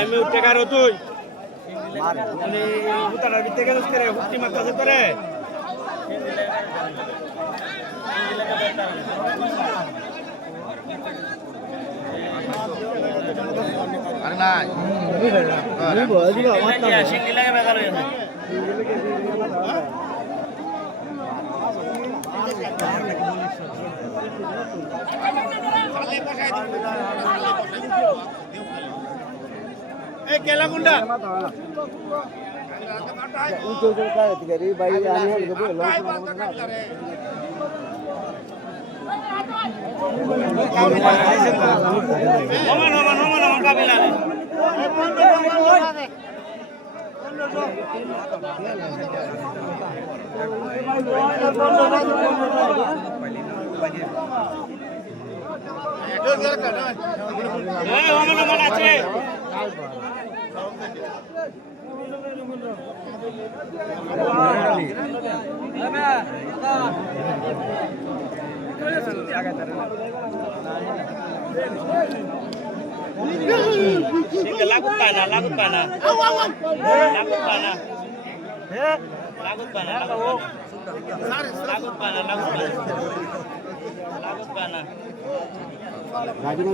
আমি উঠতে কারো তুই উতার ভিতরে গেছিস করে হুক্তি মারতেছে তোরে আরে না সিঙ্গি লাগে বেকার হয়ে যায় এ কেলা গুন্ডা lagut pana lagut pana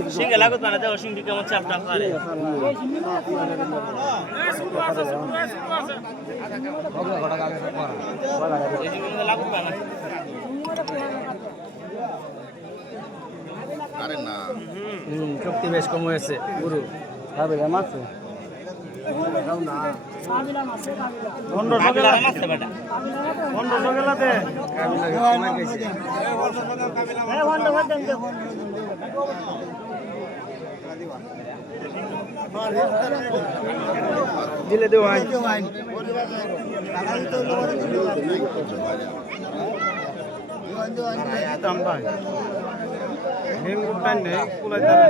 singa lagut pana দেখো সিংটি কেমন চাপটা করে lagut pana আরে না শক্তি বেশ কম হয়েছে গুরু কাবিলা মারছে কাবিলা মারছে বেটা 1500 গেলাতে কাবিলা কমে গেছে দিলে দেও আই দাম ভাই হেম উঠান নেই কুলাই দাঁড়া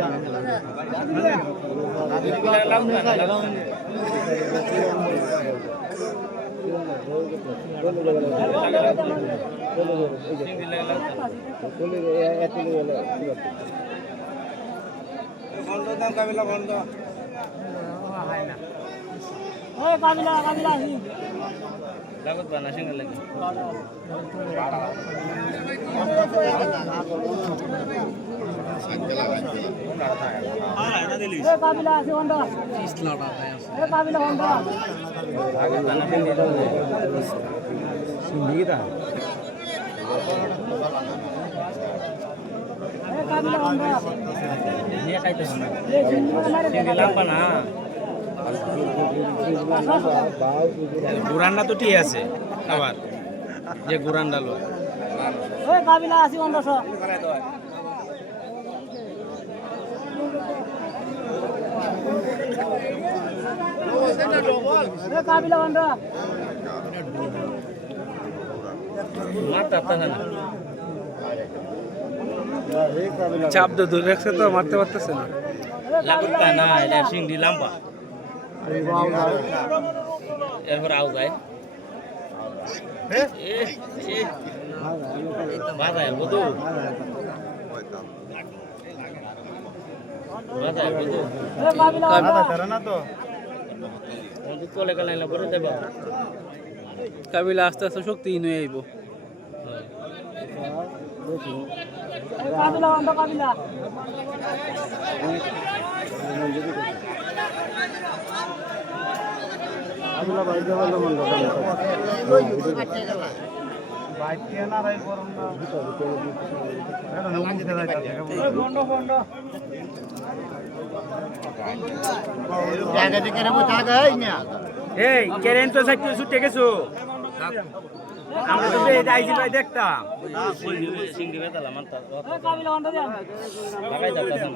কাবিলা বন্ধ lagut pana singa lagi কাবিলা আছে হন্ডা কাবিলা হন্ডা সিংহিটা কাবিলা হন্ডা dia kaita singa lampa na গুরান্ডা তো ঠিক আছে আবার যে গুরান্ডা লো ওই কাবিলা আছে 1500 ওই কাবিলা হন্ডা মারতে পারতেছে না চাপ তো দূরে রাখছে তো মারতে পারতেছে না lagut pana এটা সিংডি লাম্পা এরপর আউ যায় বাজায় বুঝু বাজায় বুঝু ওই কাবিলা হন্ডা না তো কোলে কালাইলা পরে দেবা কাবিলা আস্তে আস্তে শক্তিহীন হয়ে আইব ওই কাবিলা হন্ডা কাবিলা কাবিলা বাইরে হলো মন্দ বাইরে না রাই করুন না এটা না মুখে যাইতাছে ওই হন্ডা হন্ডা জায়গা থেকে রে জায়গা হই না এই কেরেন তো সাইড ছুটে গেছো আমরা তো এই আইজি ভাই দেখতাম সিংডি বেতালা মানতা ওই কাবিলা হন্ডা দেন লাগাই যাচ্ছে না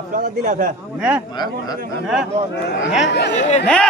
আপনারা দিলা স্যার হ্যাঁ না